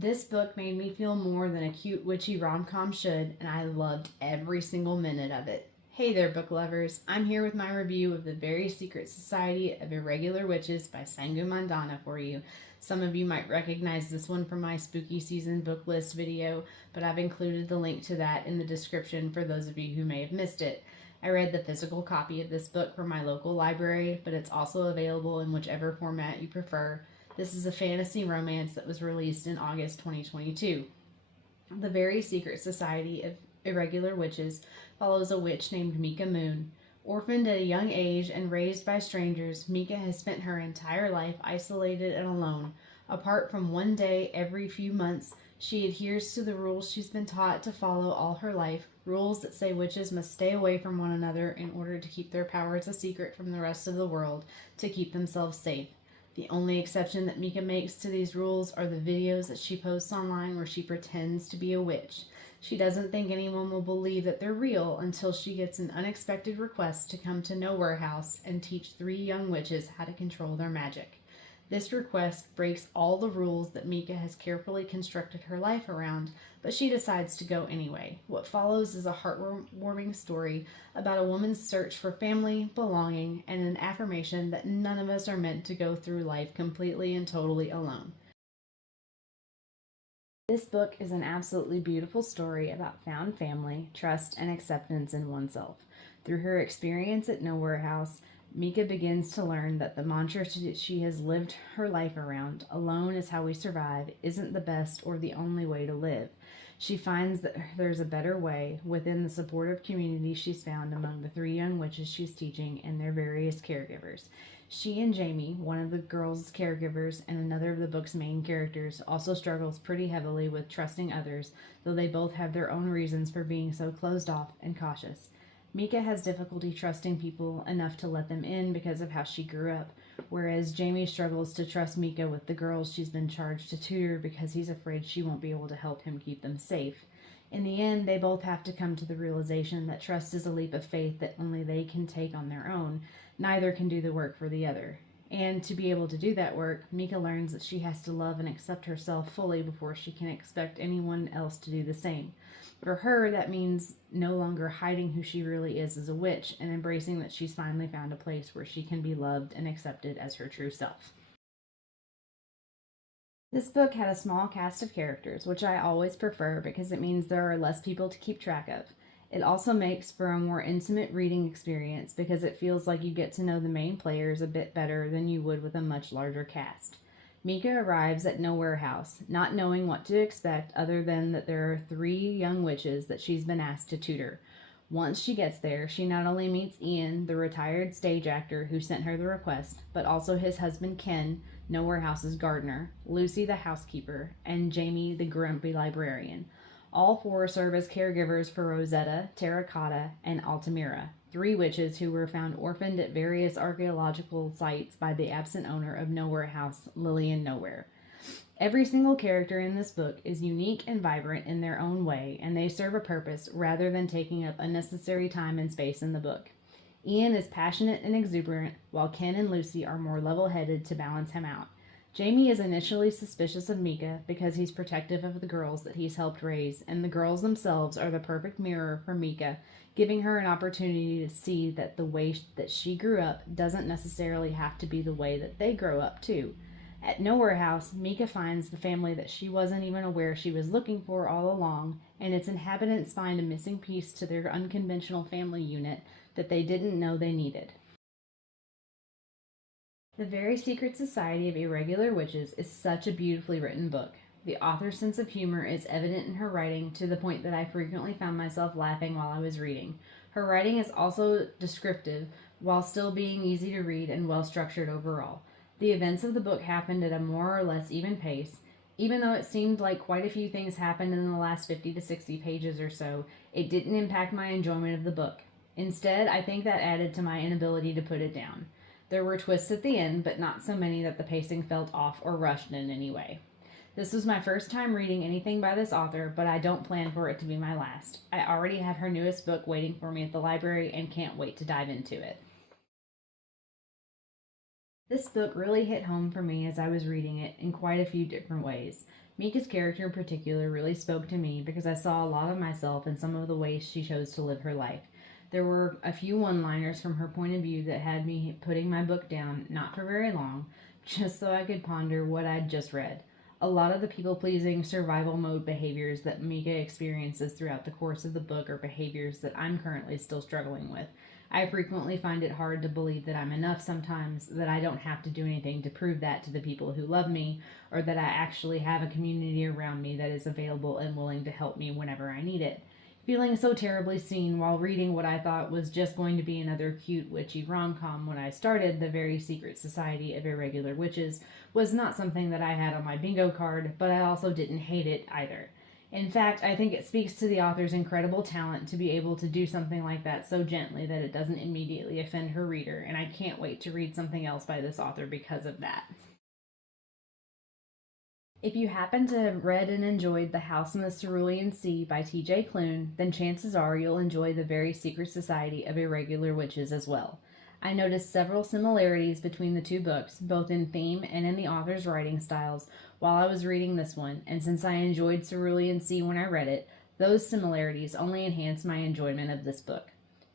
This book made me feel more than a cute witchy rom-com should, and I loved every single minute of it. Hey there, book lovers. I'm here with my review of The Very Secret Society of Irregular Witches by sangumandanna for you. Some of you might recognize this one from my spooky season book list video, but I've included the link to that in the description for those of you who may have missed it. I read the physical copy of this book from my local library, but it's also available in whichever format you prefer. This is a fantasy romance that was released in August 2022. The Very Secret Society of Irregular Witches follows a witch named Mika Moon. Orphaned at a young age and raised by strangers, Mika has spent her entire life isolated and alone. Apart from one day every few months, she adheres to the rules she's been taught to follow all her life, rules that say witches must stay away from one another in order to keep their powers a secret from the rest of the world, to keep themselves safe. The only exception that Mika makes to these rules are the videos that she posts online where she pretends to be a witch. She doesn't think anyone will believe that they're real until she gets an unexpected request to come to Nowhere House and teach 3 young witches how to control their magic. This request breaks all the rules that Mika has carefully constructed her life around, but she decides to go anyway. What follows is a heartwarming story about a woman's search for family, belonging, and an affirmation that none of us are meant to go through life completely and totally alone. This book is an absolutely beautiful story about found family, trust, and acceptance in oneself. Through her experience at Nowhere House, Mika begins to learn that the mantra she has lived her life around, alone is how we survive, isn't the best or the only way to live. She finds that there's a better way within the supportive community she's found among the 3 young witches she's teaching and their various caregivers. She and Jamie, one of the girls' caregivers and another of the book's main characters, also struggles pretty heavily with trusting others, though they both have their own reasons for being so closed off and cautious. Mika has difficulty trusting people enough to let them in because of how she grew up, whereas Jamie struggles to trust Mika with the girls she's been charged to tutor because he's afraid she won't be able to help him keep them safe. In the end, they both have to come to the realization that trust is a leap of faith that only they can take on their own. Neither can do the work for the other. And to be able to do that work, Mika learns that she has to love and accept herself fully before she can expect anyone else to do the same. For her, that means no longer hiding who she really is as a witch and embracing that she's finally found a place where she can be loved and accepted as her true self. This book had a small cast of characters, which I always prefer because it means there are less people to keep track of. It also makes for a more intimate reading experience because it feels like you get to know the main players a bit better than you would with a much larger cast. Mika arrives at Nowhere House, not knowing what to expect other than that there are 3 young witches that she's been asked to tutor. Once she gets there, she not only meets Ian, the retired stage actor who sent her the request, but also his husband Ken, Nowhere House's gardener, Lucy the housekeeper, and Jamie the grumpy librarian. All 4 serve as caregivers for Rosetta, Terracotta, and Altamira, 3 witches who were found orphaned at various archaeological sites by the absent owner of Nowhere House, Lillian Nowhere. Every single character in this book is unique and vibrant in their own way, and they serve a purpose rather than taking up unnecessary time and space in the book. Ian is passionate and exuberant, while Ken and Lucy are more level-headed to balance him out. Jamie is initially suspicious of Mika because he's protective of the girls that he's helped raise, and the girls themselves are the perfect mirror for Mika, giving her an opportunity to see that the way that she grew up doesn't necessarily have to be the way that they grow up too. At Nowhere House, Mika finds the family that she wasn't even aware she was looking for all along, and its inhabitants find a missing piece to their unconventional family unit that they didn't know they needed. The Very Secret Society of Irregular Witches is such a beautifully written book. The author's sense of humor is evident in her writing to the point that I frequently found myself laughing while I was reading. Her writing is also descriptive while still being easy to read and well structured overall. The events of the book happened at a more or less even pace. Even though it seemed like quite a few things happened in the last 50 to 60 pages or so, it didn't impact my enjoyment of the book. Instead, I think that added to my inability to put it down. There were twists at the end, but not so many that the pacing felt off or rushed in any way. This was my first time reading anything by this author, but I don't plan for it to be my last. I already have her newest book waiting for me at the library and can't wait to dive into it. This book really hit home for me as I was reading it in quite a few different ways. Mika's character in particular really spoke to me because I saw a lot of myself in some of the ways she chose to live her life. There were a few one liners from her point of view that had me putting my book down, not for very long, just so I could ponder what I'd just read. A lot of the people pleasing survival mode behaviors that Mika experiences throughout the course of the book are behaviors that I'm currently still struggling with. I frequently find it hard to believe that I'm enough sometimes, that I don't have to do anything to prove that to the people who love me, or that I actually have a community around me that is available and willing to help me whenever I need it. Feeling so terribly seen while reading what I thought was just going to be another cute witchy rom-com when I started The Very Secret Society of Irregular Witches was not something that I had on my bingo card, but I also didn't hate it either. In fact, I think it speaks to the author's incredible talent to be able to do something like that so gently that it doesn't immediately offend her reader, and I can't wait to read something else by this author because of that. If you happen to have read and enjoyed The House in the Cerulean Sea by T.J. Klune, then chances are you'll enjoy The Very Secret Society of Irregular Witches as well. I noticed several similarities between the two books, both in theme and in the author's writing styles, while I was reading this one, and since I enjoyed Cerulean Sea when I read it, those similarities only enhanced my enjoyment of this book.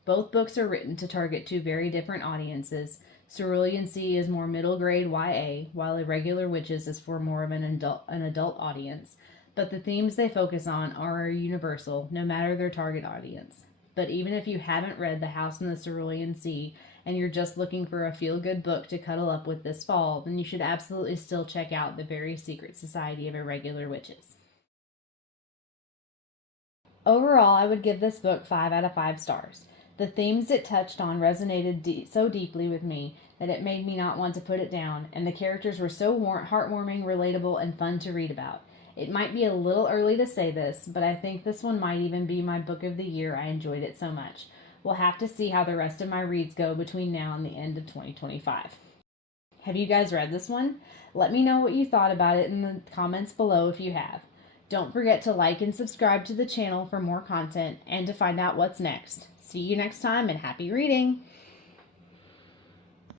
Both books are written to target two very different audiences. Cerulean Sea is more middle grade YA, while Irregular Witches is for more of an adult audience. But the themes they focus on are universal, no matter their target audience. But even if you haven't read The House in the Cerulean Sea and you're just looking for a feel-good book to cuddle up with this fall, then you should absolutely still check out The Very Secret Society of Irregular Witches. Overall, I would give this book 5 out of 5 stars. The themes it touched on resonated so deeply with me that it made me not want to put it down, and the characters were so heartwarming, relatable, and fun to read about. It might be a little early to say this, but I think this one might even be my book of the year. I enjoyed it so much. We'll have to see how the rest of my reads go between now and the end of 2025. Have you guys read this one? Let me know what you thought about it in the comments below if you have. Don't forget to like and subscribe to the channel for more content and to find out what's next. See you next time and happy reading!